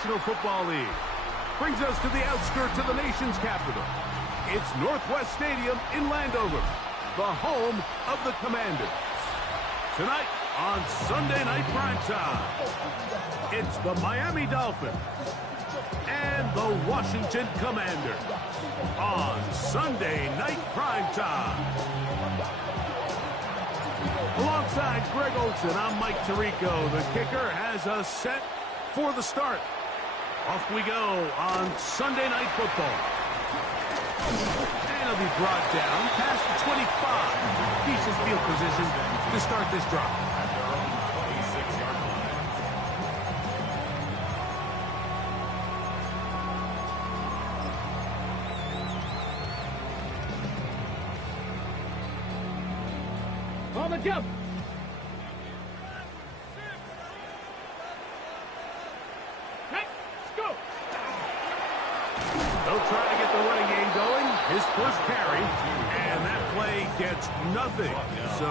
National Football League. Brings us to the outskirts of the nation's capital. It's Northwest Stadium in Landover, the home of the Commanders. Tonight on Sunday Night Primetime, it's the Miami Dolphins and the Washington Commanders on Sunday Night Primetime. Alongside Greg Olson, I'm Mike Tirico. The kicker has us set for the start. Off we go on Sunday Night Football. And it'll be brought down past the 25. Decent field position to start this drive. On the jump. Let's go. They'll try to get the running game going. His first carry, and that play gets nothing. So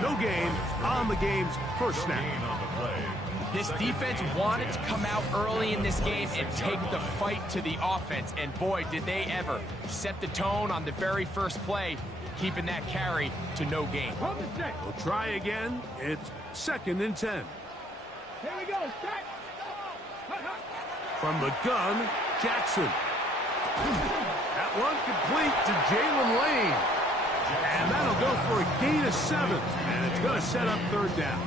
no gain on the game's first snap. This defense wanted to come out early in this game and take the fight to the offense. And boy, did they ever set the tone on the very first play, keeping that carry to no gain. We'll try again. It's 2nd and 10. Here we go. Strike. From the gun, Jackson. That one complete to Jalen Lane. And that'll go for a gain of 7. And it's going to set up 3rd down.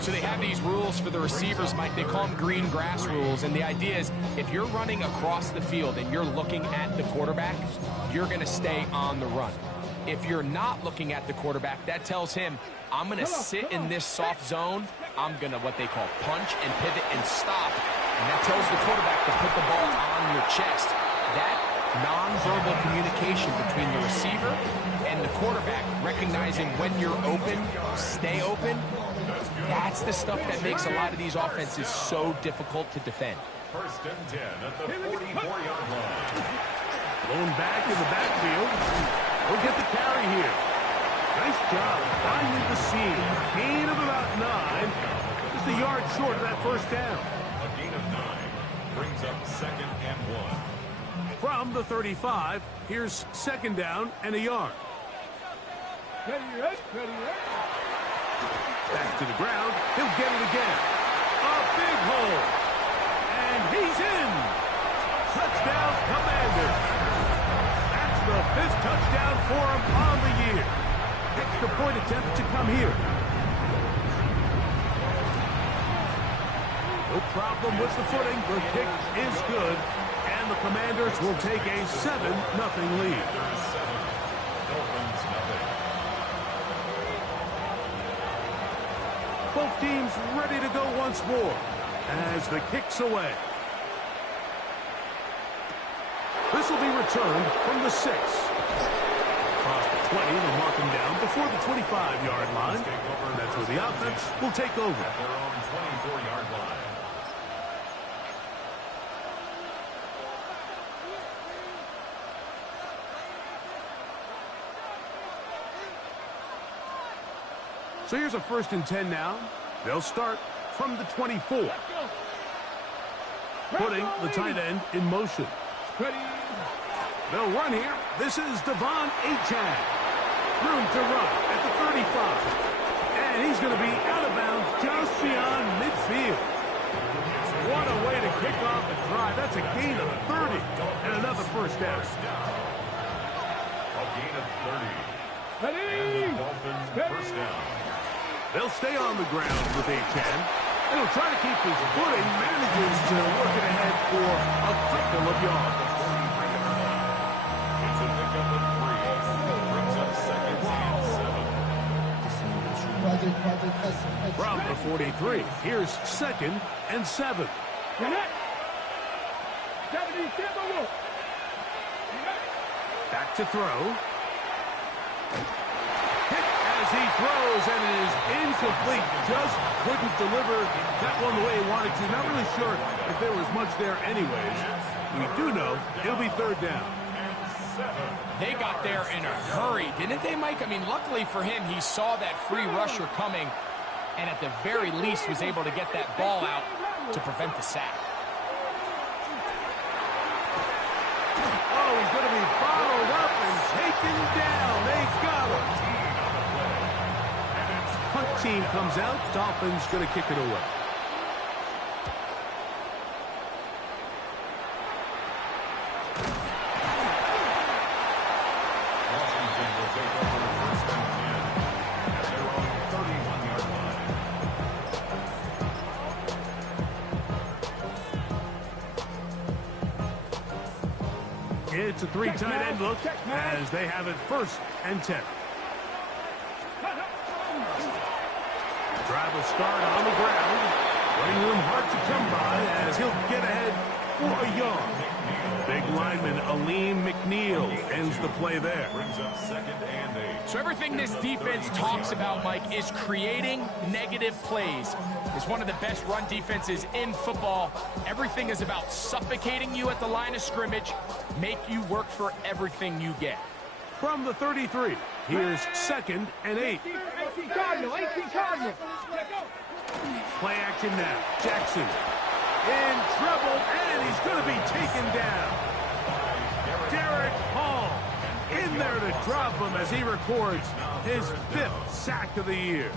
So they have these rules for the receivers, Mike. They call them green grass rules. And the idea is if you're running across the field and you're looking at the quarterback, you're going to stay on the run. If you're not looking at the quarterback, that tells him, I'm going to sit in this soft zone. I'm going to what they call punch and pivot and stop. And that tells the quarterback to put the ball on your chest. That nonverbal communication between the receiver and the quarterback, recognizing when you're open, stay open, that's the stuff that makes a lot of these offenses so difficult to defend. 1st and 10 at the 44-yard line. Blown back in the backfield. He'll get the carry here. Nice job finding the seam. Gain of about 9. Just a yard short of that first down. A gain of 9 brings up 2nd and 1. From the 35, here's 2nd down and a yard. Back to the ground. He'll get it again. A big hole. And he's in. Touchdown, Commanders. That's the 5th touchdown for him on the year. Extra point attempt to come here. No problem with the footing. The kick is good. And the Commanders will take a 7-0 lead. Dolphins nothing. Both teams ready to go once more as the kick's away. This will be returned from the 6. Across the 20, they'll mark him down before the 25-yard line. That's where the offense will take over. At their own 24-yard line. So here's a 1st and 10 now. They'll start from the 24. Putting the tight end in motion. They'll run here. This is Devon Achane. Room to run at the 35. And he's going to be out of bounds just beyond midfield. What a way to kick off the drive. That's a gain of 30 and another first down. A gain of 30. And the Dolphins first down. They'll stay on the ground with Achane. And he'll try to keep his footing. Manages to work it ahead for a couple of yards. It's a pickup of 3. Brings up 2nd and 7. From the 43, here's 2nd and 7. Back to throw. As he throws, and it is incomplete. Just couldn't deliver that one the way he wanted to. Not really sure if there was much there anyways. We do know it'll be 3rd down. They got there in a hurry, didn't they, Mike? I mean, luckily for him, he saw that free rusher coming, and at the very least was able to get that ball out to prevent the sack. taken down. They've got him. Punt team comes out. Dolphins going to kick it away. Washington will take over first and 10 at their own 31-yard line. It's a three tight end look as they have it first and 10. Drive will start on the ground. Running room hard to come by as he'll get ahead for a yard. Big lineman Aleem McNeil ends the play there. Brings up second and 8. So everything this defense talks about, Mike, is creating negative plays. It's one of the best run defenses in football. Everything is about suffocating you at the line of scrimmage, make you work for everything you get. From the 33, here's second and 8. 18 Cardinal, 18 Cardinal. Play action now. Jackson in trouble, and he's going to be taken down. Derek Hall in there to drop him as he records his 5th sack of the year.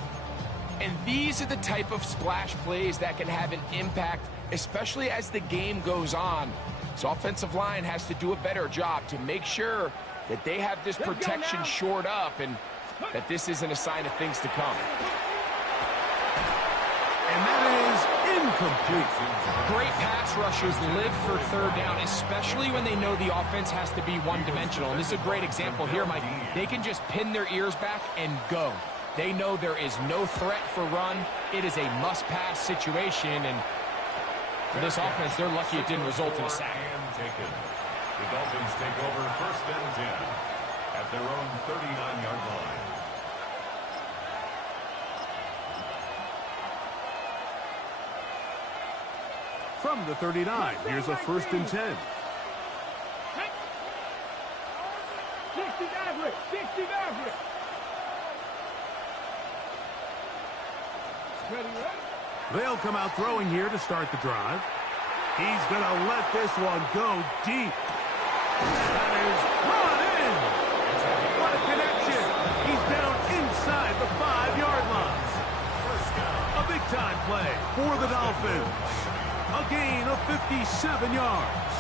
And these are the type of splash plays that can have an impact, especially as the game goes on. So offensive line has to do a better job to make sure that they have this protection shored up and that this isn't a sign of things to come. And that is incomplete. Great pass rushers live for third down, especially when they know the offense has to be one-dimensional. And this is a great example here, Mike. They can just pin their ears back and go. They know there is no threat for run. It is a must-pass situation, and for this offense, they're lucky it didn't result in a sack. The Dolphins take over first and 10 at their own 39-yard line. From the 39, here's a first and 10. 60 Maverick, 60 Maverick. Ready, ready? They'll come out throwing here to start the drive. He's going to let this one go deep. That is brought in. What a connection. He's down inside the 5-yard line. A big-time play for the Dolphins. A gain of 57 yards.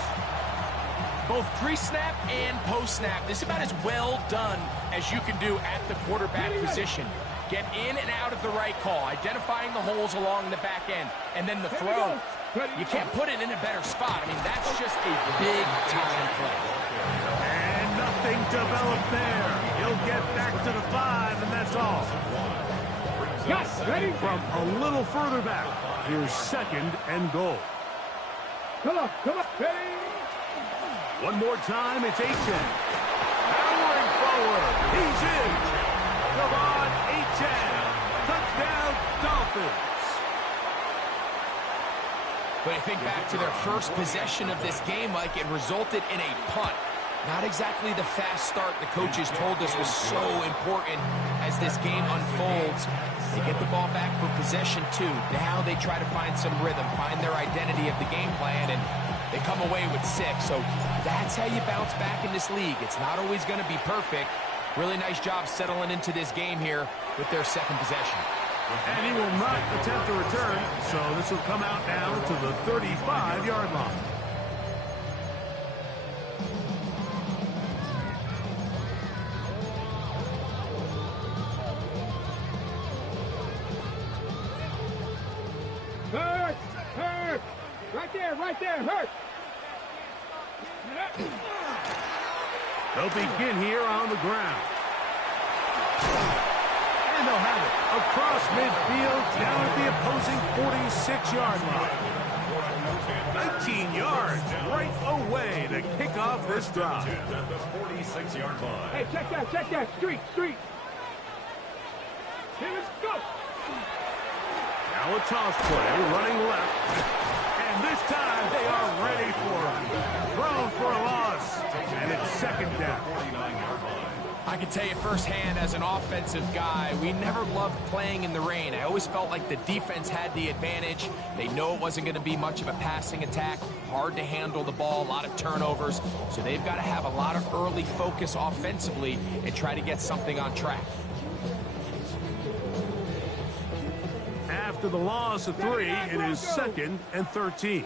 Both pre-snap and post-snap, this is about as well done as you can do at the quarterback position. Get in and out of the right call, identifying the holes along the back end, and then the throw. You can't put it in a better spot. I mean, that's just a big-time play. And nothing developed there. He'll get back to the 5, and that's all. Yes, ready? From a little further back, here's second and goal. Come on, ready? One more time, it's Achane. Powering forward. He's in. Come on, Achane. Touchdown, Dolphins. But I think back to their first possession of this game, Mike, it resulted in a punt. Not exactly the fast start the coaches told us was so important as this game unfolds. They get the ball back for possession 2. Now they try to find some rhythm, find their identity of the game plan, and they come away with 6. So that's how you bounce back in this league. It's not always going to be perfect. Really nice job settling into this game here with their second possession. And he will not attempt a return, so this will come out now to the 35-yard line. Hurt! Right there, hurt! They'll begin here on the ground. And they'll have it across midfield down at the opposing 46-yard line. 19 yards right away to kick off this drive. At the 46-yard line. Hey, check that, street! Here, let's go! Now a toss play, running left. And this time they are ready for him. Thrown for a loss. And it's second down. 49-yard line. I can tell you firsthand as an offensive guy, we never loved playing in the rain. I always felt like the defense had the advantage. They know it wasn't going to be much of a passing attack, hard to handle the ball, a lot of turnovers. So they've got to have a lot of early focus offensively and try to get something on track. After the loss of 3, it is 2nd and 13.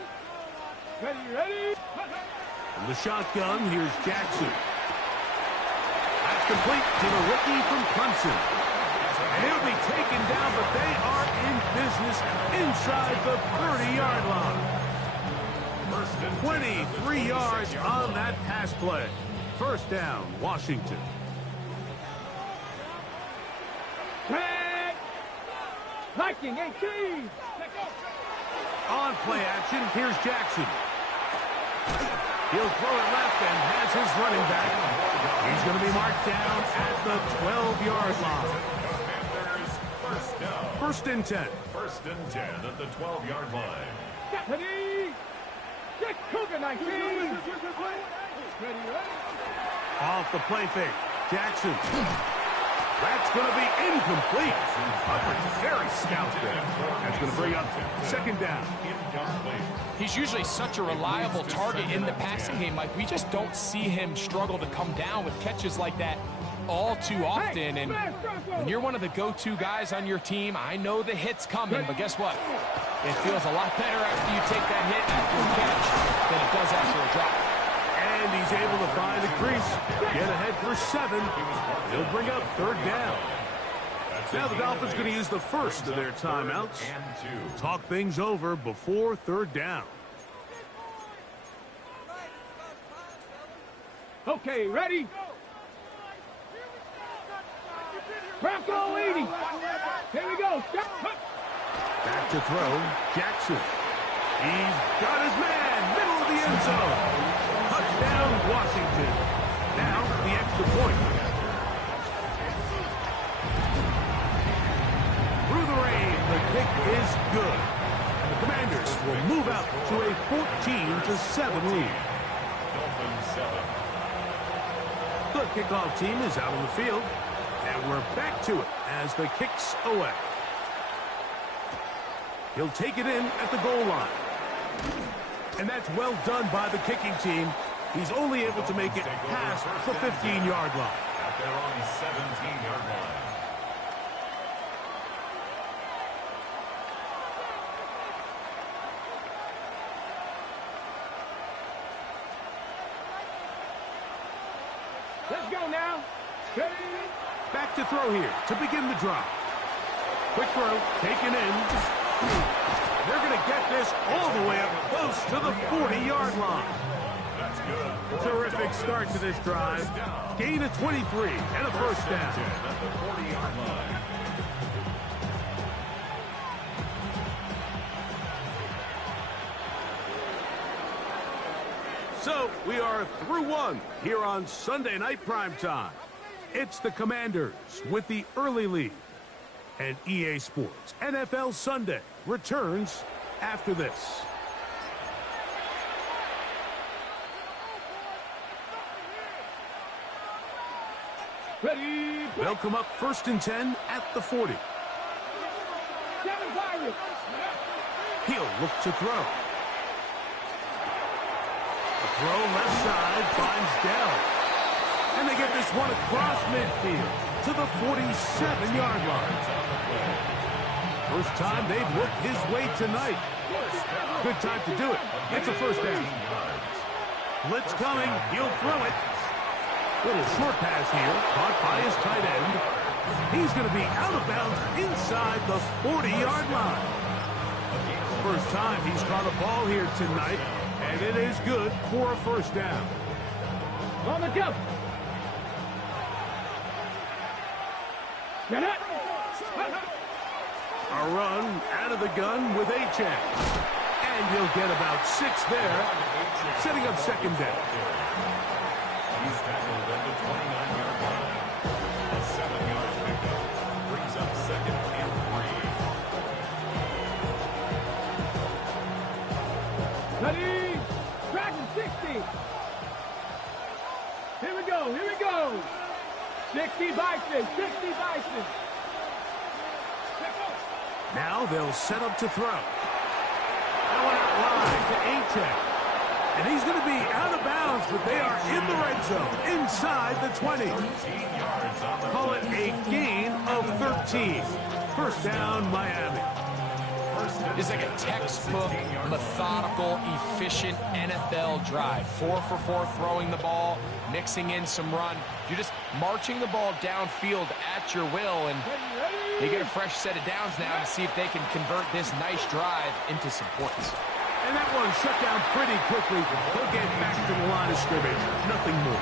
Ready? From the shotgun, here's Jackson. That's complete to the rookie from Clemson. And he'll be taken down, but they are in business inside the 30-yard line. 23 yards on that pass play. First down, Washington. Tag! Hiking 18! On play action, here's Jackson. He'll throw it left and has his running back. He's going to be marked down at the 12-yard line. First and 10. First and 10 at the 12-yard line. Ready? Get Cougar 19! Ready? Off the play fake. Jackson. That's going to be incomplete. Very scout there. That's going to bring up 2nd down. He's usually such a reliable target in the passing game, Mike. We just don't see him struggle to come down with catches like that all too often. And when you're one of the go-to guys on your team, I know the hit's coming, but guess what? It feels a lot better after you take that hit after a catch than it does after a drop. And he's able to find a crease. Get ahead for 7. He'll bring up 3rd down. Now the Dolphins going to use the first of their timeouts. Talk things over before 3rd down. Okay, ready? Bronco 80! Here we go! Back to throw, Jackson. He's got his man, middle of the end zone. Touchdown, Washington. Now the extra point. Through the rain, the kick is good. And the Commanders will move out to a 14-7 lead. The kickoff team is out on the field. And we're back to it as the kick's away. He'll take it in at the goal line. And that's well done by the kicking team. He's only able to make it past the 15-yard line. At their own 17-yard line. Let's go now. Ready? Back to throw here to begin the drive. Quick throw, taken in. They're going to get this all the way up close to the 40-yard line. That's good. Terrific start to this drive. Gain of 23 and a first down. At the 40-yard line. So we are through one here on Sunday Night Primetime. It's the Commanders with the early lead. And EA Sports NFL Sunday returns after this. Ready? They'll come up 1st and 10 at the 40. Seven Pirates. He'll look to throw. The throw left side finds Dell. And they get this one across midfield to the 47-yard line. First time they've worked his way tonight. Good time to do it. It's a first down. Blitz coming. He'll throw it. Little short pass here. Caught by his tight end. He's going to be out of bounds inside the 40-yard line. First time he's caught a ball here tonight. And it is good for a first down. On the jump. Get it. A run out of the gun with Achane. And he'll get about 6 there, setting up 2nd down. He's tackled at the 29-yard line. A 7-yard pickup brings up 2nd and 3. Ready? Dragon 60. Here we go. Here we go. 60 Bison, 60 Bison. Now they'll set up to throw. That one out wide to A-Tech. And he's going to be out of bounds, but they are in the red zone, inside the 20. Call it a gain of 13. First down, Miami. It's like a textbook, methodical, efficient NFL drive. 4 for 4 throwing the ball, mixing in some run. You're just marching the ball downfield at your will, and they get a fresh set of downs now to see if they can convert this nice drive into some points. And that one shut down pretty quickly. They'll get back to the line of scrimmage. Nothing more.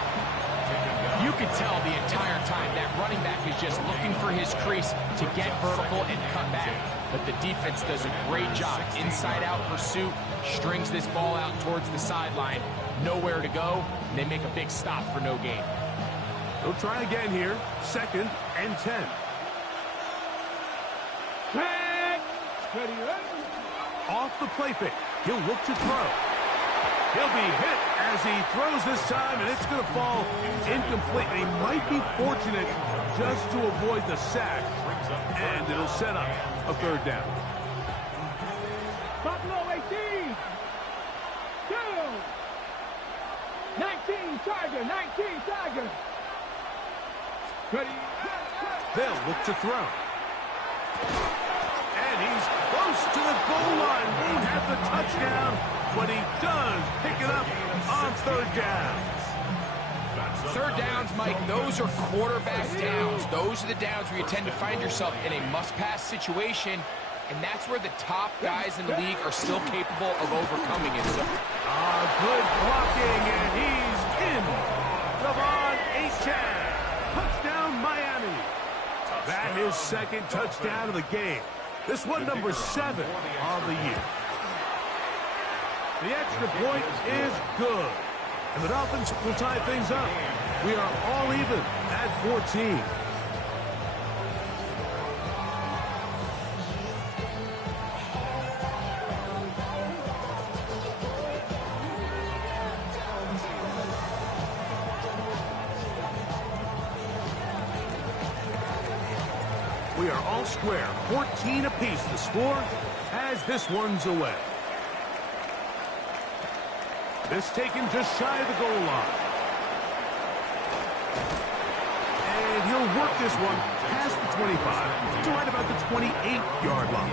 You can tell the entire time that running back is just looking for his crease to get vertical and cut back. But the defense does a great job. Inside-out pursuit, strings this ball out towards the sideline. Nowhere to go, and they make a big stop for no gain. They'll try again here. 2nd and 10. Ready, ready. Off the play fake. He'll look to throw. He'll be hit as he throws this time, and it's going to fall incomplete. He might be fortunate just to avoid the sack, and it'll set up a 3rd down. Buffalo 18. 2. 19 Tiger, 19 Tiger. Ready. They'll look to throw. And he's close to the goal line. Won't have the touchdown, but he does pick it up on 3rd down. 3rd downs, Mike, those are quarterback downs. Those are the downs where you tend to find yourself in a must-pass situation, and that's where the top guys in the league are still capable of overcoming it. So, good blocking, and he's in. Devon A-Chan. Touchdown, Miami. That is 2nd touchdown of the game. This one, number 7 on the year. The extra point is good. And the Dolphins will tie things up. We are all even at 14. We are all square, 14 apiece. The score as this one's away. This taken just shy of the goal line. And he'll work this one past the 25 to right about the 28-yard line.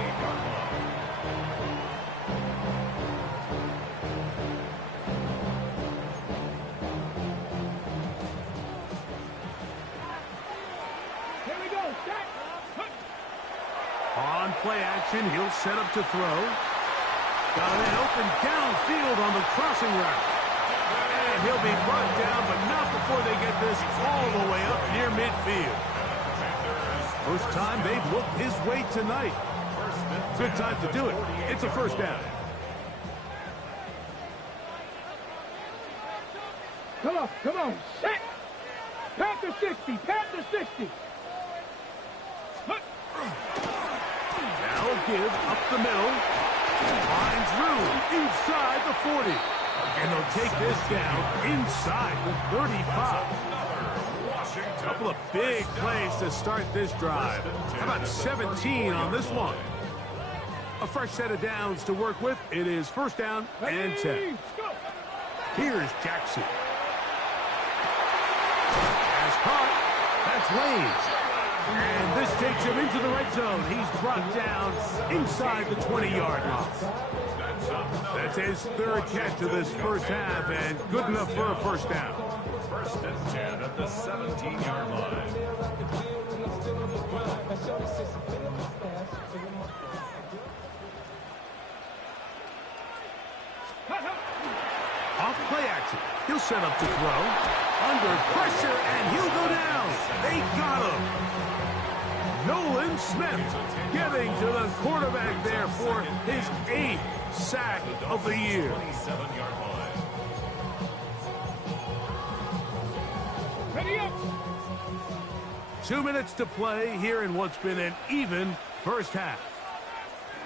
On play action, he'll set up to throw. Got an open downfield on the crossing route. And he'll be brought down, but not before they get this all the way up near midfield. First time they've looked his way tonight. Good time to do it. It's a 1st down. Come on, set. Panther 60, Panther 60. Now a give up the middle. Finds room inside the 40. And they'll take this down inside the 35. A couple of big plays to start this drive. How about 17 on this one? A fresh set of downs to work with. It is 1st down and 10. Here's Jackson. Has caught. That's Wade. And this takes him into the red zone. He's brought down inside the 20-yard line. That's his 3rd catch of this 1st half, and good enough for a 1st down. 1st and 10 at the 17-yard line. Off play action. He'll set up to throw. Under pressure, and he'll go down. They got him. Nolan Smith getting to the quarterback there for his 8th sack of the year. 27-yard line. Ready up. 2 minutes to play here in what's been an even 1st half.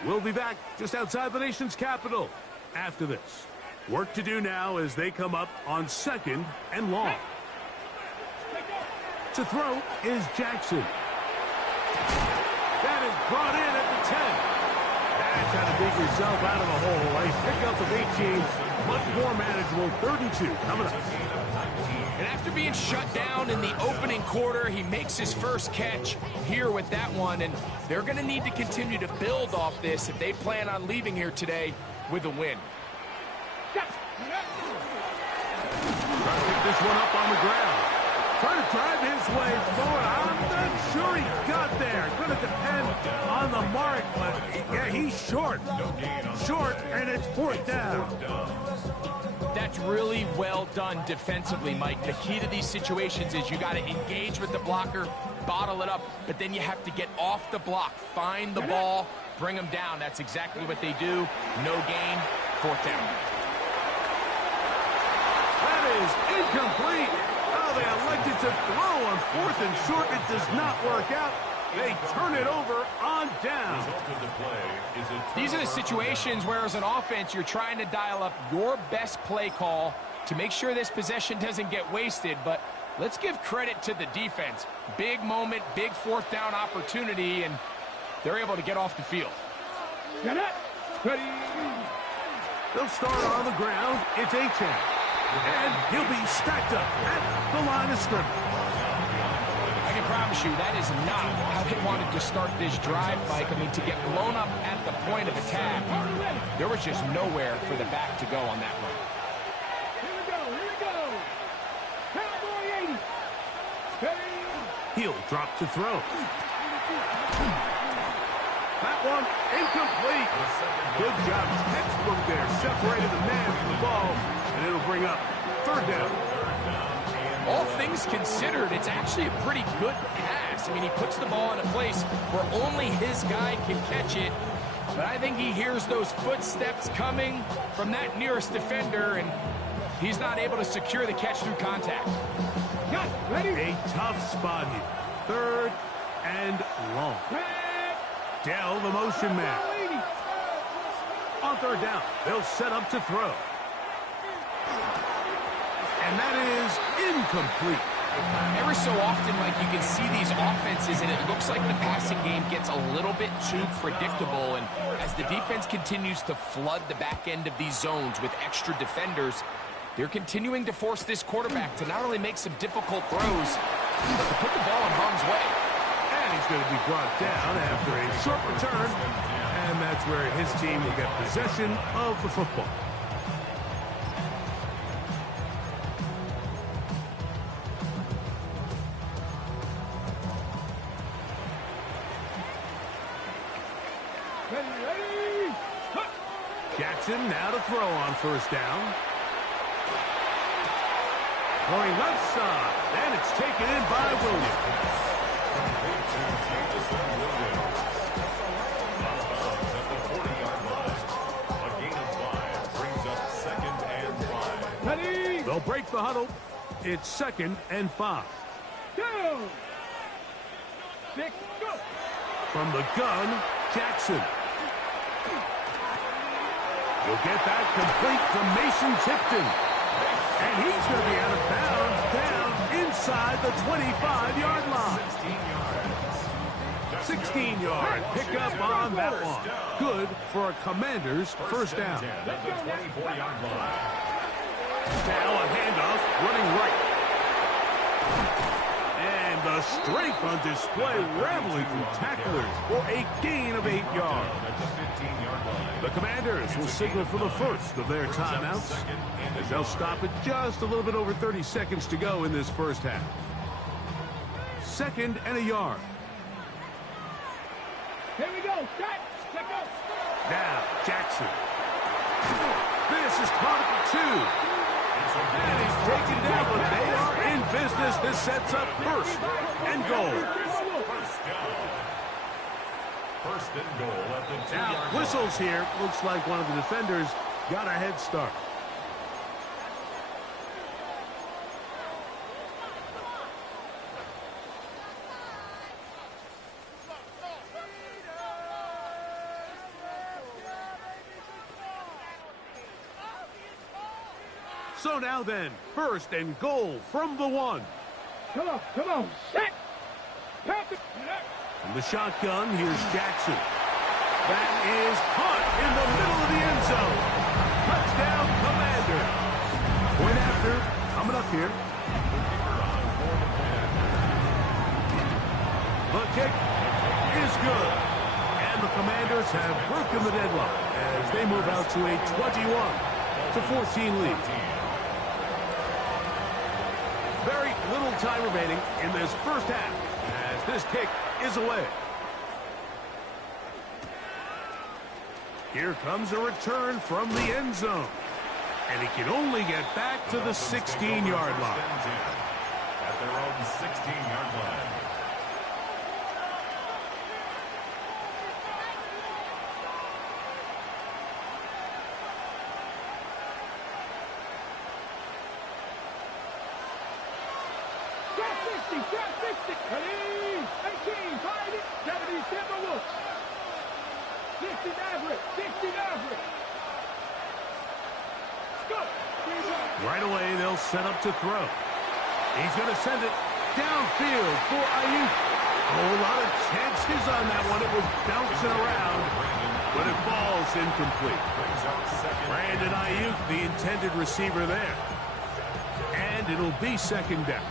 We'll be back just outside the nation's capital after this. Work to do now as they come up on 2nd and long. To throw is Jackson. That is brought in at the 10. That's how to dig yourself out of the hole. A pickup of 18, much more manageable. 3rd and 2 coming up. And after being shut down in the opening quarter, he makes his first catch here with that one. And they're going to need to continue to build off this if they plan on leaving here today with a win. Trying to pick this one up on the ground. Trying to drive his way forward. I'm not sure he got there. Going to depend on the mark, but yeah, he's short. Short, and it's 4th down. That's really well done defensively, Mike. The key to these situations is you got to engage with the blocker, bottle it up, but then you have to get off the block, find the ball, bring them down. That's exactly what they do. No gain, 4th down. That is incomplete. Oh, they elected to throw on 4th and short. It does not work out. They turn it over on down. These are the situations where, as an offense, you're trying to dial up your best play call to make sure this possession doesn't get wasted. But let's give credit to the defense. Big moment, big 4th down opportunity, and they're able to get off the field. Get it. Ready. They'll start on the ground. It's A-10. And he'll be stacked up at the line of scrimmage. I can promise you that is not how they wanted to start this drive, Mike. I mean, to get blown up at the point of attack, there was just nowhere for the back to go on that run. Here we go. Here we go. Cowboy 80. Ready. He'll drop to throw. That one incomplete. Good job. Textbook there. Separated the man from the ball, and it'll bring up 3rd down. All things considered, it's actually a pretty good pass. I mean, he puts the ball in a place where only his guy can catch it. But I think he hears those footsteps coming from that nearest defender, and he's not able to secure the catch through contact. Got it. Ready. A tough spot here. 3rd and long. Dell, the motion man. On 3rd down, they'll set up to throw. And that is incomplete. Every so often, like, you can see these offenses, and it looks like the passing game gets a little bit too predictable. And as the defense continues to flood the back end of these zones with extra defenders, they're continuing to force this quarterback to not only make some difficult throws, but to put the ball in harm's way. And he's going to be brought down after a short return. And that's where his team will get possession of the football. Ready. Jackson now to throw on 1st down. Going left side, and it's taken in by Williams. Ready. They'll break the huddle. It's 2nd and 5. Go. 6, go. From the gun, Jackson. You'll get that complete to Mason Tipton. And he's going to be out of bounds down inside the 25-yard line. 16-yard pickup on that one. Good for a Commander's 1st down. Now a handoff running right. And the strength on display, rambling through tacklers for a gain of 8 yards. The Commanders will signal for the first of their timeouts, as they'll stop at just a little bit over 30 seconds to go in this 1st half. 2nd and a yard. Here we go. Set. Let go. Now, Jackson. This is caught at the 2. And he's taken down, but they are in business. This sets up 1st and goal. First and goal at the 2-yard line. Now, whistles here. Looks like one of the defenders got a head start. So now then, 1st and goal from the 1. Come on. Set. Pass it. From the shotgun, here's Jackson. That is caught in the middle of the end zone. Touchdown, Commander. Point after, coming up here. The kick is good. And the Commanders have broken the deadlock as they move out to a 21-14 lead. Very little time remaining in this first half as this kick is away. Here comes a return from the end zone. And he can only get back to the 16-yard line. At their own 16-yard line. Shot 60. Ready? 18. 5 it. 70. Timberwolves. 60 Maverick. 60 Maverick. Go. Right away, they'll set up to throw. He's going to send it downfield for Ayuk. A whole lot of chances on that one. It was bouncing around, but it falls incomplete. Brandon Ayuk, the intended receiver there. And it'll be second down.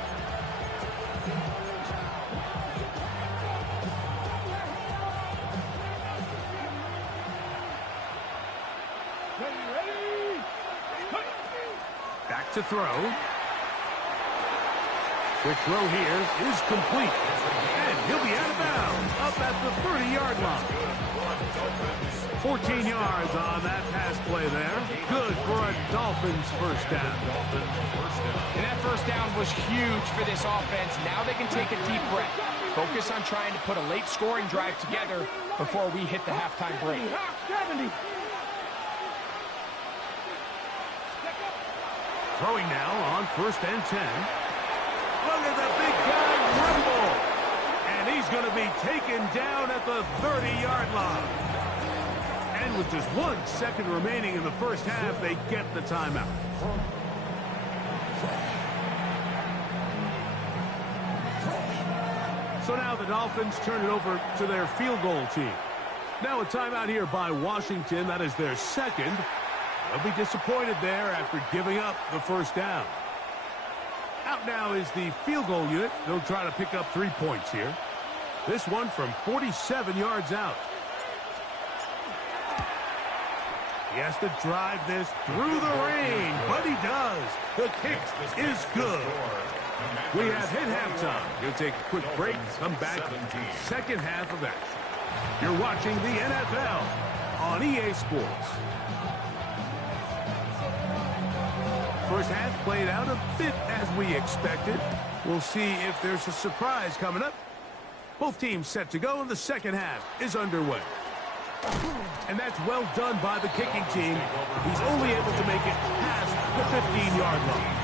Back to throw. Quick throw here is complete. And he'll be out of bounds up at the 30-yard line. 14 yards on that pass play there. Good for a Dolphins first down. And that first down was huge for this offense. Now they can take a deep breath. Focus on trying to put a late scoring drive together before we hit the halftime break. 70. Throwing now on 1st and 10. Look at the big guy rumble. And he's going to be taken down at the 30-yard line. And with just 1 second remaining in the first half, they get the timeout. So now the Dolphins turn it over to their field goal team. Now a timeout here by Washington. That is their second. They'll be disappointed there after giving up the first down. Out now is the field goal unit. They'll try to pick up 3 points here. This one from 47 yards out. He has to drive this through the rain, but he does. The kick is good. We have hit halftime. We'll take a quick break, come back, second half of action. You're watching the NFL on EA Sports. First half played out a bit as we expected. We'll see if there's a surprise coming up. Both teams set to go, and the second half is underway. And that's well done by the kicking team. He's only able to make it past the 15-yard line.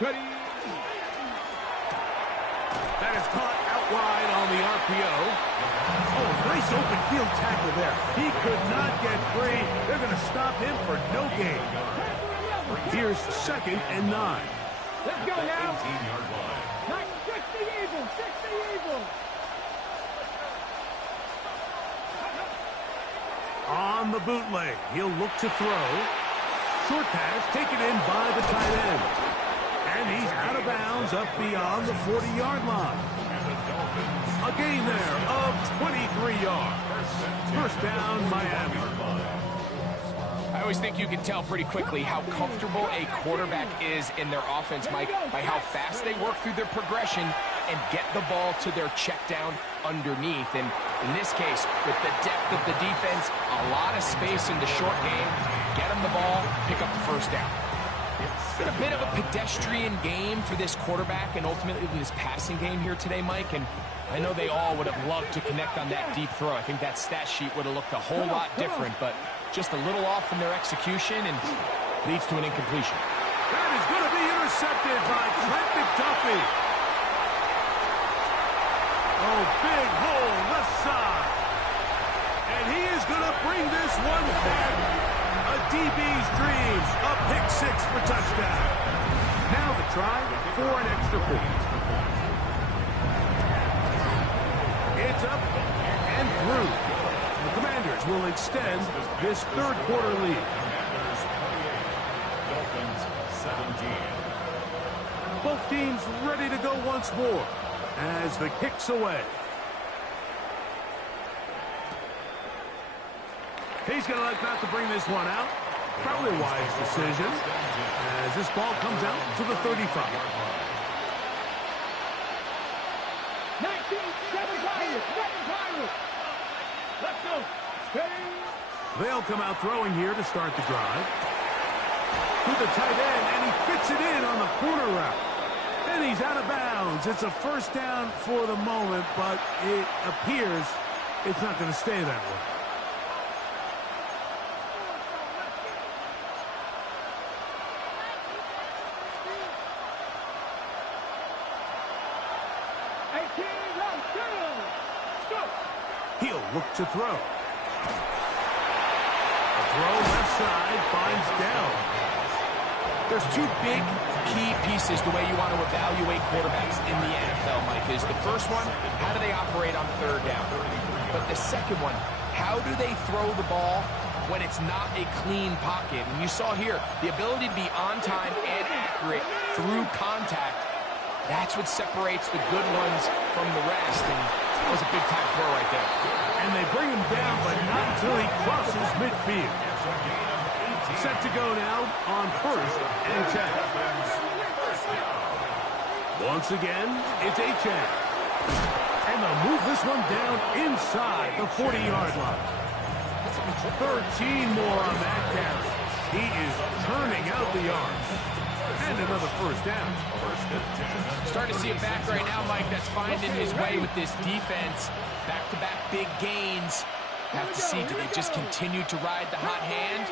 Ready? That is caught out wide on the RPO. Oh, nice open field tackle there. He could not get free. They're going to stop him for no gain. Here's 2nd and 9. Let's go now. 18-yard line. 60 Eagles. 60 Eagles. On the bootleg, he'll look to throw. Short pass taken in by the tight end. And he's out of bounds up beyond the 40-yard line. A gain there of 23 yards. First down, Miami. I always think you can tell pretty quickly how comfortable a quarterback is in their offense, Mike, by how fast they work through their progression and get the ball to their check down underneath. And in this case, with the depth of the defense, a lot of space in the short game, get them the ball, pick up the first down. It's been a bit of a pedestrian game for this quarterback and ultimately this passing game here today, Mike. And I know they all would have loved to connect on that deep throw. I think that stat sheet would have looked a whole lot different, but just a little off from their execution and leads to an incompletion. That is going to be intercepted by Trent McDuffie. Oh, big hole left side. And he is going to bring this one back. A DB's dream. A pick six for touchdown. Now the try for an extra point. It's up and through. The Commanders will extend this third quarter lead. Dolphins 17. Both teams ready to go once more as the kick's away. He's going to elect not to bring this one out. Probably a wise decision as this ball comes out to the 35. 19, 7 Pirates, 7 Pirates. Let's go. They'll come out throwing here to start the drive. To the tight end, and he fits it in on the corner route. And he's out of bounds. It's a first down for the moment, but it appears it's not going to stay that way. He'll look to throw. A throw left side finds Dell. There's two big key pieces the way you want to evaluate quarterbacks in the NFL, Mike, is the first one, how do they operate on third down? But the second one, how do they throw the ball when it's not a clean pocket? And you saw here, the ability to be on time and accurate through contact, that's what separates the good ones from the rest. And that was a big-time throw right there. And they bring him down, but not until he crosses midfield. Set to go now on first and 10. Once again, it's Achane. And they'll move this one down inside the 40-yard line. 13 more on that carry. He is turning out the yards. And another first down. Starting to see a back right now, Mike, that's finding his way with this defense. Back-to-back big gains. Have to see, do they just continue to ride the hot hand,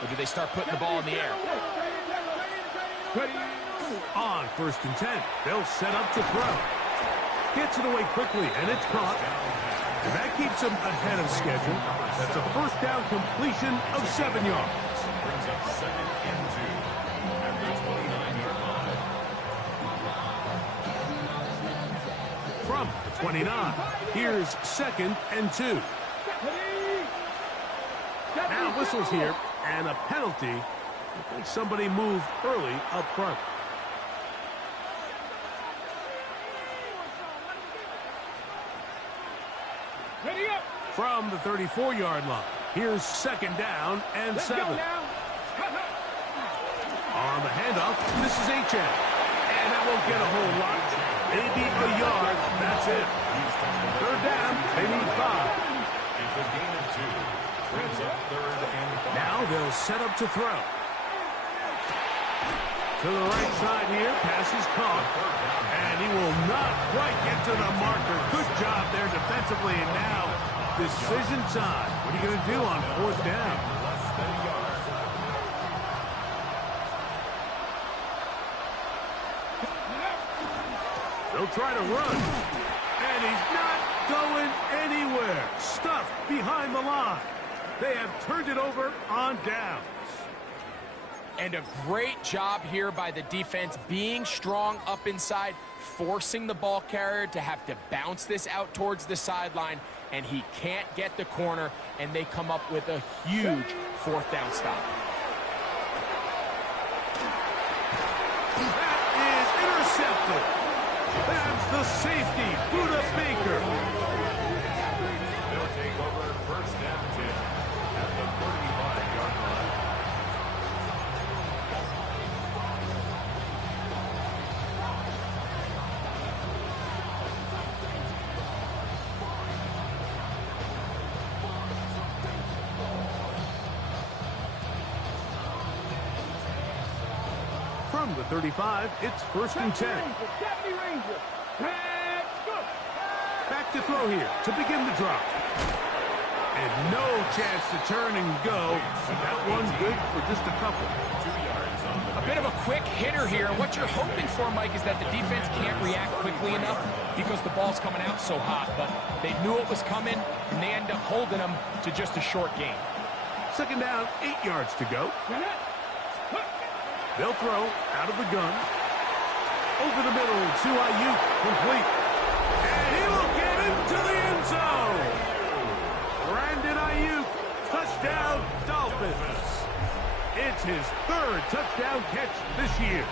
or do they start putting the ball in the air? On first and 10, they'll set up to throw. Gets it away quickly, and it's caught. And that keeps him ahead of schedule. That's a first down completion of 7 yards. Brings up 2nd and 2 at the 29-yard line. From the 29, here's 2nd and 2. Now whistles here, and a penalty. I think somebody moved early up front. Ready up. From the 34-yard line, here's 2nd down and 7. On the handoff, this is Achane. And that won't get a whole lot. Maybe a yard, that's it. 3rd down, they need 5. It's a gain of 2. Brings up 3rd and 5. Now they'll set up to throw. To the right side here, pass is caught. And he will not quite get to the marker. Good job there defensively. And now, decision time. What are you going to do on 4th down? Less than a yard. They'll try to run. And he's not going anywhere. Stuffed behind the line. They have turned it over on downs. And a great job here by the defense, being strong up inside, forcing the ball carrier to have to bounce this out towards the sideline, and he can't get the corner, and they come up with a huge 4th down stop. That is intercepted. That's the safety, Buda Baker. They'll take over 1st and 10 at the 35-yard line. From the 35, it's 1st and 10. Back to throw here to begin the drop. And no chance to turn and go. That one good for just a couple. 2 yards on the A bit of a quick hitter here. What you're hoping for, Mike, is that the defense can't react quickly enough because the ball's coming out so hot. But they knew it was coming, and they end up holding them to just a short gain. 2nd down, 8 yards to go. They'll throw out of the gun. Over the middle to Ayuk, complete. And he will get into the end zone. Brandon Ayuk, touchdown Dolphins. It's his 3rd touchdown catch this year.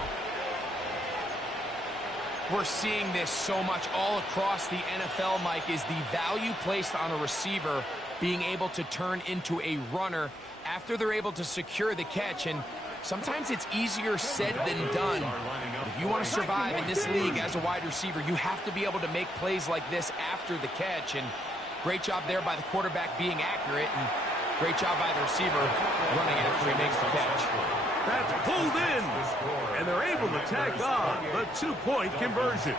We're seeing this so much all across the NFL, Mike, is the value placed on a receiver being able to turn into a runner after they're able to secure the catch. And sometimes it's easier said than done. If you want to survive in this league as a wide receiver, you have to be able to make plays like this after the catch. And great job there by the quarterback being accurate, and great job by the receiver running after he makes the catch. That's pulled in, and they're able to tack on the 2-point conversion.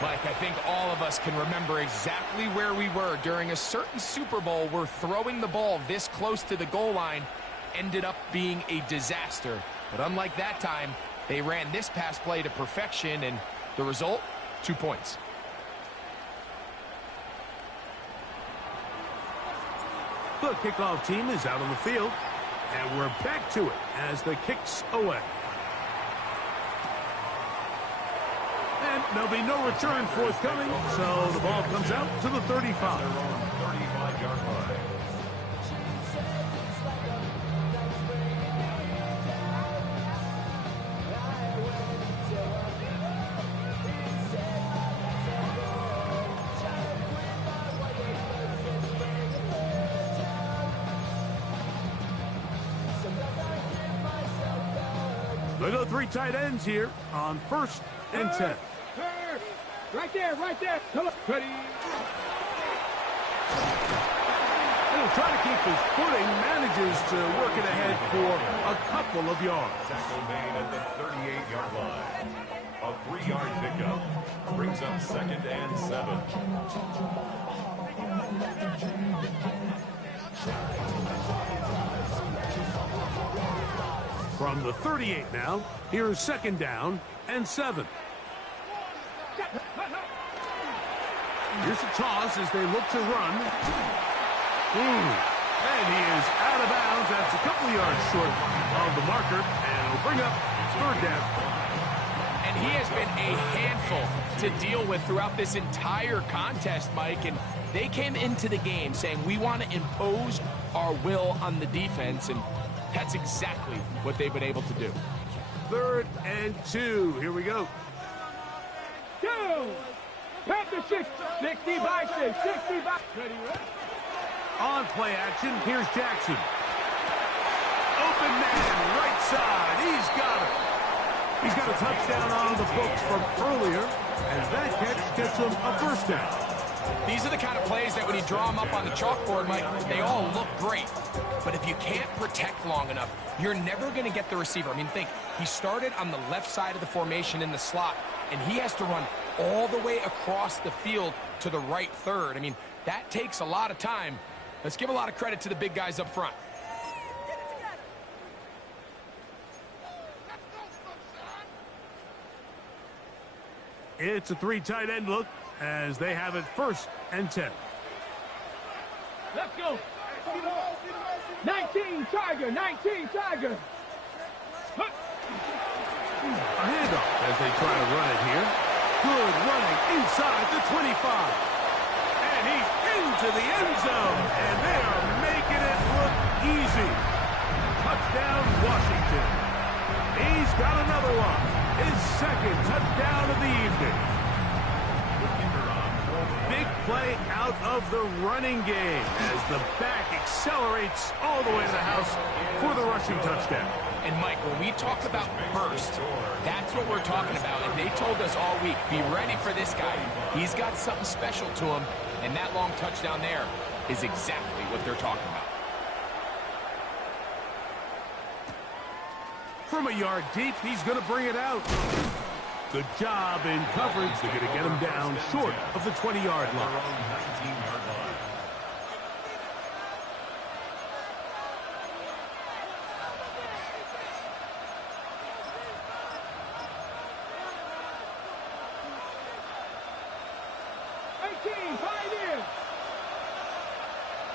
Mike, I think all of us can remember exactly where we were during a certain Super Bowl where throwing the ball this close to the goal line ended up being a disaster. But unlike that time, they ran this pass play to perfection, and the result, 2 points. The kickoff team is out on the field, and we're back to it as the kick's away. And there'll be no return forthcoming, so the ball comes out to the 35. 35-yard line. They go 3 tight ends here on 1st and 10. Right there, right there. Come on, ready. He'll try to keep his footing, manages to work it ahead for a couple of yards. Tackle made at the 38-yard line. A 3-yard pickup brings up 2nd and 7. From the 38 now, here's 2nd down and 7. Here's a toss as they look to run. And he is out of bounds. That's a couple yards short of the marker, and it'll bring up 3rd down. And he has been a handful to deal with throughout this entire contest, Mike. And they came into the game saying, we want to impose our will on the defense, and that's exactly what they've been able to do. 3rd and 2. Here we go. Go! Panther 60 by 6, 60 by... Ready, ready? On play action, here's Jackson. Open man, right side. He's got it. He's got a touchdown on the books from earlier, and that catch gets him a 1st down. These are the kind of plays that when you draw them up on the chalkboard, Mike, they all look great. But if you can't protect long enough, you're never going to get the receiver. I mean, think, he started on the left side of the formation in the slot, and he has to run all the way across the field to the right 3rd. I mean, that takes a lot of time. Let's give a lot of credit to the big guys up front. It's a 3 tight end look as they have it 1st and 10. Let's go. 19 Tiger, 19 Tiger. A handoff as they try to run it here. Good running inside the 25. And he's into the end zone. And they are making it look easy. Touchdown, Washington. He's got another one. His 2nd touchdown of the evening. Big play out of the running game as the back accelerates all the way to the house for the rushing touchdown. And, Mike, when we talk about burst, that's what we're talking about. And they told us all week, be ready for this guy. He's got something special to him, and that long touchdown there is exactly what they're talking about. From a yard deep, he's going to bring it out. Good job in coverage. They're going to get him down short of the 20-yard line. 19-yard line.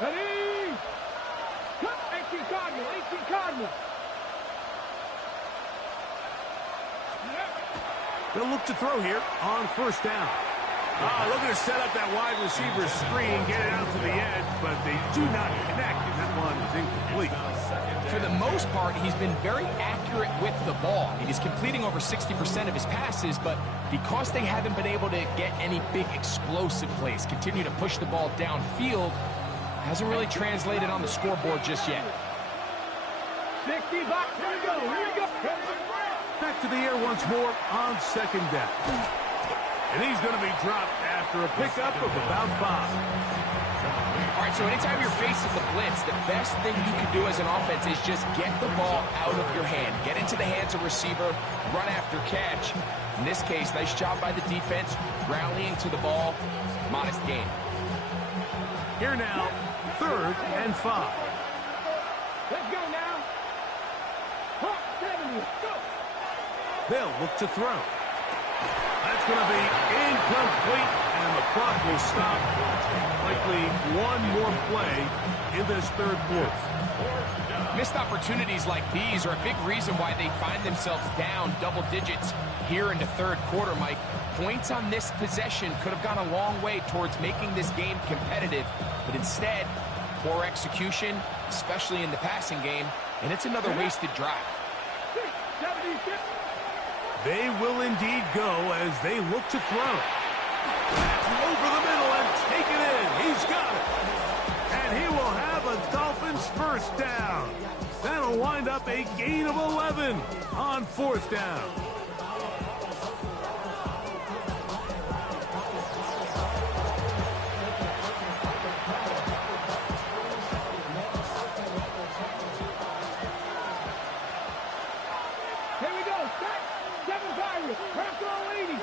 Ready? 18 Cardinal, 18 Cardinal. They'll look to throw here on first down. Looking to set up that wide receiver screen, get it out to the edge, but they do not connect, and that one is incomplete. For the most part, he's been very accurate with the ball. I mean, he's completing over 60% of his passes, but because they haven't been able to get any big explosive plays, continue to push the ball downfield, hasn't really translated on the scoreboard just yet. 60 back, here we go, here we go. Back to the air once more on second down. And he's going to be dropped after a pickup of about 5. All right, so anytime you're facing the blitz, the best thing you can do as an offense is just get the ball out of your hand. Get into the hands of receiver, run after catch. In this case, nice job by the defense, rallying to the ball. Modest gain. Here now, 3rd and 5. Let's go now. 70, go. They'll look to throw. That's going to be incomplete, and the clock will stop. Likely one more play in this 3rd quarter. Missed opportunities like these are a big reason why they find themselves down double digits here in the 3rd quarter, Mike. Points on this possession could have gone a long way towards making this game competitive, but instead, poor execution, especially in the passing game, and it's another wasted drive. 76. They will indeed go as they look to throw. Over the middle and take it in. He's got it. And he will have a Dolphins first down. That'll wind up a gain of 11 on 4th down. Here we go, set. 7 Pirates, press on 80.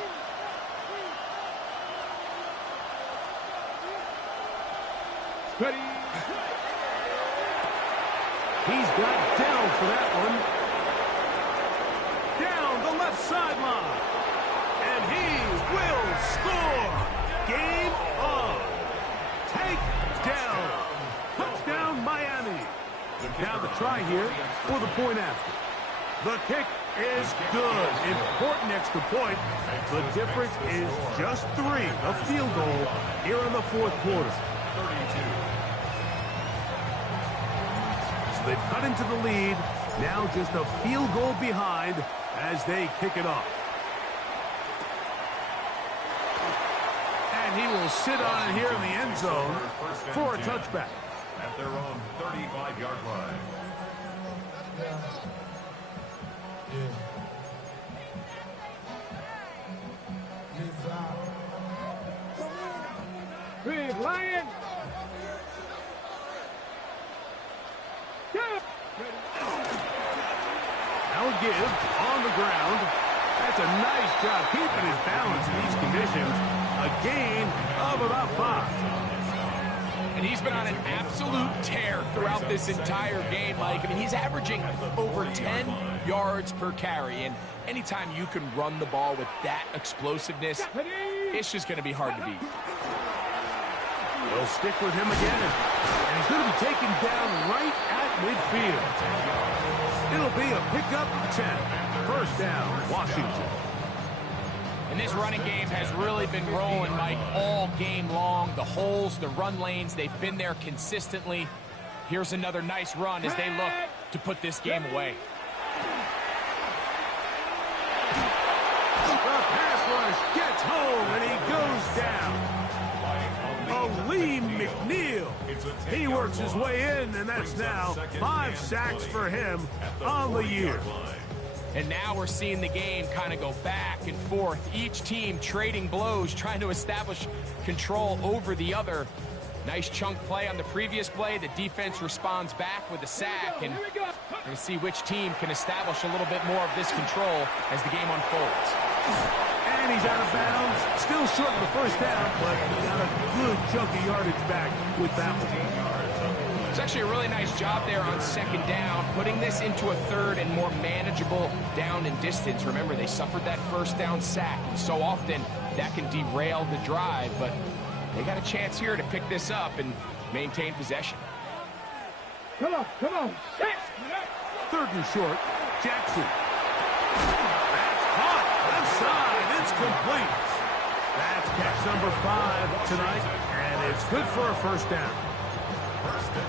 Ready? He's got down for that one. Down the left sideline. And he will score. Game on. Take down. Touchdown, Miami. Now the try here for the point after. The kick is good. Important extra point. The difference is just 3. A field goal here in the 4th quarter. 32. So they've cut into the lead. Now just a field goal behind as they kick it off. And he will sit on it here in the end zone for a touchback. At their own 35-yard line. Big Lion. Now give on the ground. That's a nice job keeping his balance in these conditions. A gain of about 5. And he's been on an absolute tear throughout this entire game, Mike. I mean, he's averaging over 10 yards per carry. And anytime you can run the ball with that explosiveness, it's just going to be hard to beat. They'll stick with him again. And he's going to be taken down right at midfield. It'll be a pickup of 10. First down, Washington. And this running game has really been rolling, Mike, all game long. The holes, the run lanes, they've been there consistently. Here's another nice run as they look to put this game away. The pass rush gets home, and he goes down. Lee McNeil. He works his way in, and that's now 5 sacks for him on the year. And now we're seeing the game kind of go back and forth. Each team trading blows, trying to establish control over the other. Nice chunk play on the previous play. The defense responds back with a sack, and we're going to see which team can establish a little bit more of this control as the game unfolds. And he's out of bounds. Still short of the first down, but he got a good chunk of yardage back with that one. It's actually a really nice job there on second down, putting this into a third and more manageable down and distance. Remember, they suffered that first down sack, and so often that can derail the drive, but they got a chance here to pick this up and maintain possession. Come on. Third and short, Jackson. That's caught. Left side. It's complete. That's catch number 5 tonight, and it's good for a first down.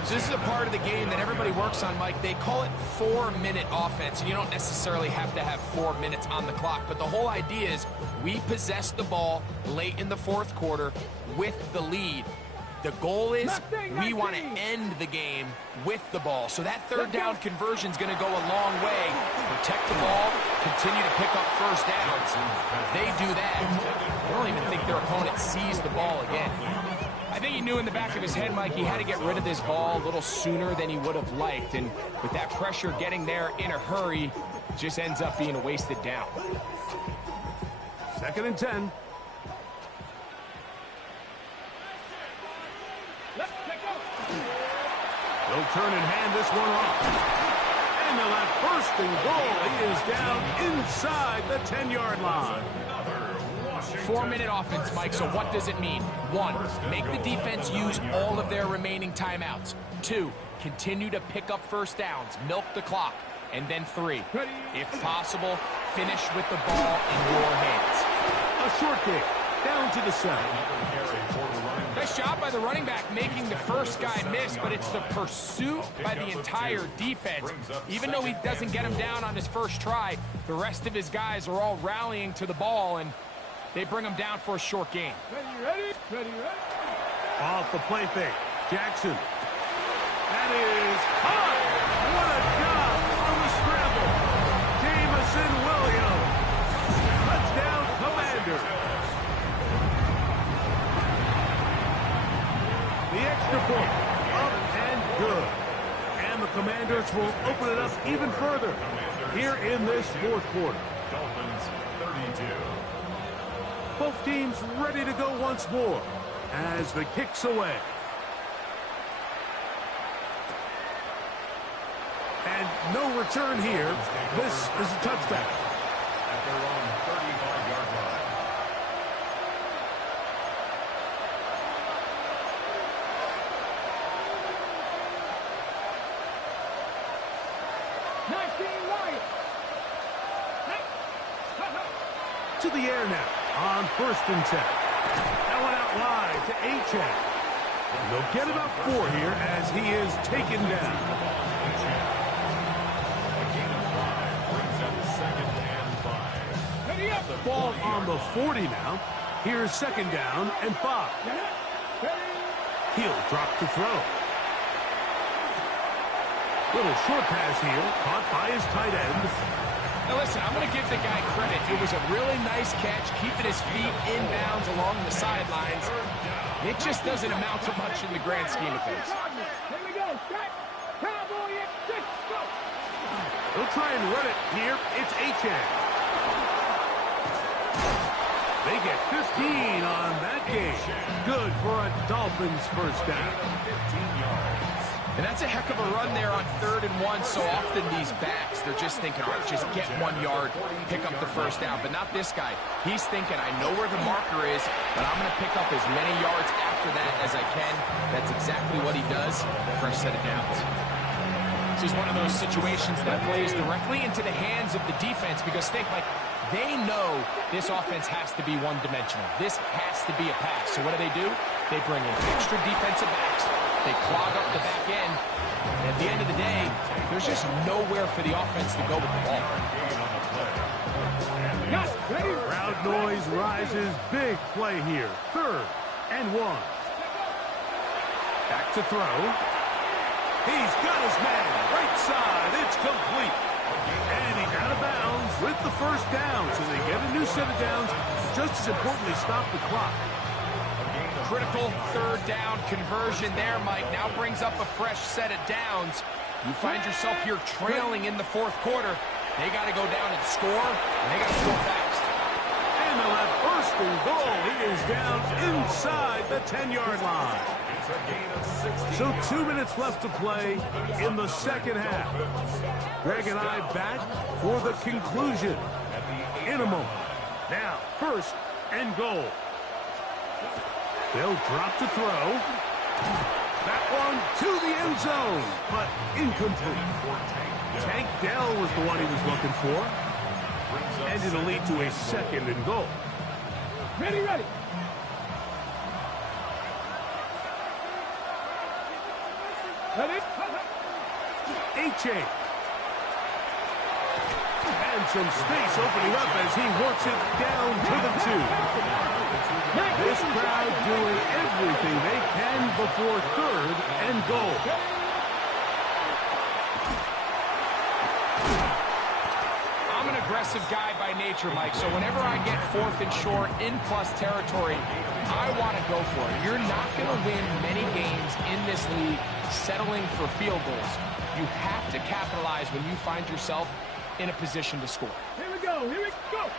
So this is a part of the game that everybody works on, Mike. They call it 4-minute offense, and you don't necessarily have to have 4 minutes on the clock. But the whole idea is we possess the ball late in the fourth quarter with the lead. The goal is we want to end the game with the ball. So that third down conversion is going to go a long way. Protect the ball, continue to pick up first downs. They do that. I don't even think their opponent sees the ball again. I think he knew in the back of his head, Mike, he had to get rid of this ball a little sooner than he would have liked. And with that pressure getting there in a hurry, it just ends up being a wasted down. 2nd and 10. They'll turn and hand this one off. And they'll have 1st and goal. He is down inside the 10-yard line. 4-minute offense, Mike, so what does it mean? 1, make the defense use all of their remaining timeouts. 2, continue to pick up first downs, milk the clock. And then 3, if possible, finish with the ball in your hands. A short kick, down to the 7. Nice job by the running back making the first guy miss, but it's the pursuit by the entire defense. Even though he doesn't get him down on his first try, the rest of his guys are all rallying to the ball, and they bring him down for a short gain. Ready. Off the play fake, Jackson. That is hot. What a job on the scramble. Jamison Williams. Touchdown, Commander. The extra point, up and good. And the Commanders will open it up even further here in this fourth quarter. Dolphins 32. Both teams ready to go once more as the kick's away. And no return here. This is a touchback. At their own 35-yard line. To the air now on 1st and 10. That one out wide to Achane. And they'll get about 4 here as he is taken down. A gain of 5 brings up 2nd and 5. Ball on the 40 now. Here's 2nd down and 5. He'll drop to throw. Little short pass here, caught by his tight end. Now listen, I'm going to give the guy credit. It was a really nice catch, keeping his feet inbounds along the sidelines. It just doesn't amount to much in the grand scheme of things. Here we go. Cowboy at 6. Go. They'll try and run it here. It's Achane. They get 15 on that game. Good for a Dolphins first down. 15 yards. And that's a heck of a run there on 3rd and 1. So often these backs, they're just thinking, all right, just get 1 yard, pick up the first down. But not this guy. He's thinking, I know where the marker is, but I'm going to pick up as many yards after that as I can. That's exactly what he does. Fresh set of downs. This is one of those situations that plays directly into the hands of the defense because think, like, they know this offense has to be one-dimensional. This has to be a pass. So what do? They bring in extra defensive backs. They clog up the back end. And at the end of the day, there's just nowhere for the offense to go with the ball. Crowd noise rises. Big play here. 3rd and 1. Back to throw. He's got his man. Right side. It's complete. And he's out of bounds with the first down. So they get a new set of downs. Just as importantly, stop the clock. critical third down conversion there, Mike. Now brings up a fresh set of downs. You find yourself here trailing in the fourth quarter. They got to go down and score, and they got to score fast. And they'll have first and goal. He is down inside the 10-yard line. It's a gain of 16. So 2 minutes left to play in the second half. Greg and I back for the conclusion in a moment. Now, first and goal. They'll drop to throw. That one to the end zone, but incomplete. Tank Dell was the one he was looking for. And it'll lead to a second and goal. Ready, ready. Ready. H.A. And some space opening up as he works it down to the 2. This crowd doing everything they can before third and goal. I'm an aggressive guy by nature, Mike, so whenever I get fourth and short in plus territory, I want to go for it. You're not going to win many games in this league settling for field goals. You have to capitalize when you find yourself in a position to score. Here we go. Here we go.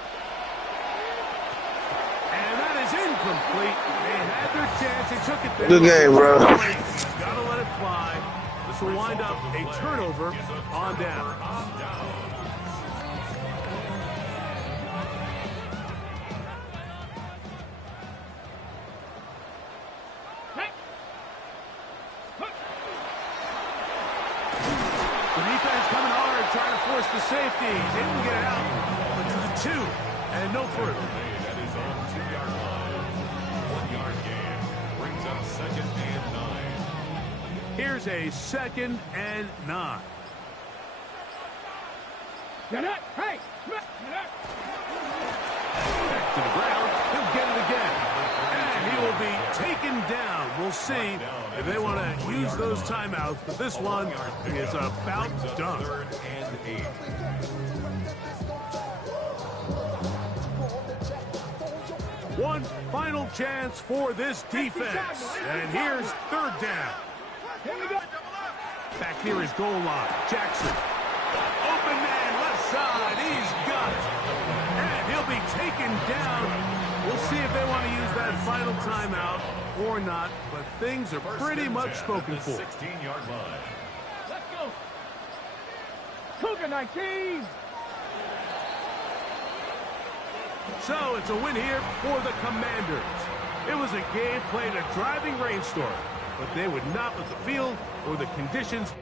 And that is incomplete. They had their chance. They took it there. Good game, bro. Gotta let it fly. This will wind up a turnover on down. The defense coming hard, trying to force the safety. He's able to get it out, but to the 2, and no further. That is on 2-yard line. 1-yard gain brings up second and 9. Here's a second and 9. Get it. Hey. Get it. Back to the ground. He'll get it again. And he will be taken down. We'll see if they want to use those timeouts, but this one is about done. Third and 8. One final chance for this defense. And here's third down. Here we go. Back near his goal line. Jackson. Open man, left side. He's got it. And he'll be taken down. We'll see if they want to use that final timeout or not, but things are pretty much spoken for. 16-yard line. Let's go. Cougar 19. So it's a win here for the Commanders. It was a game played in a driving rainstorm, but they would not let the field or the conditions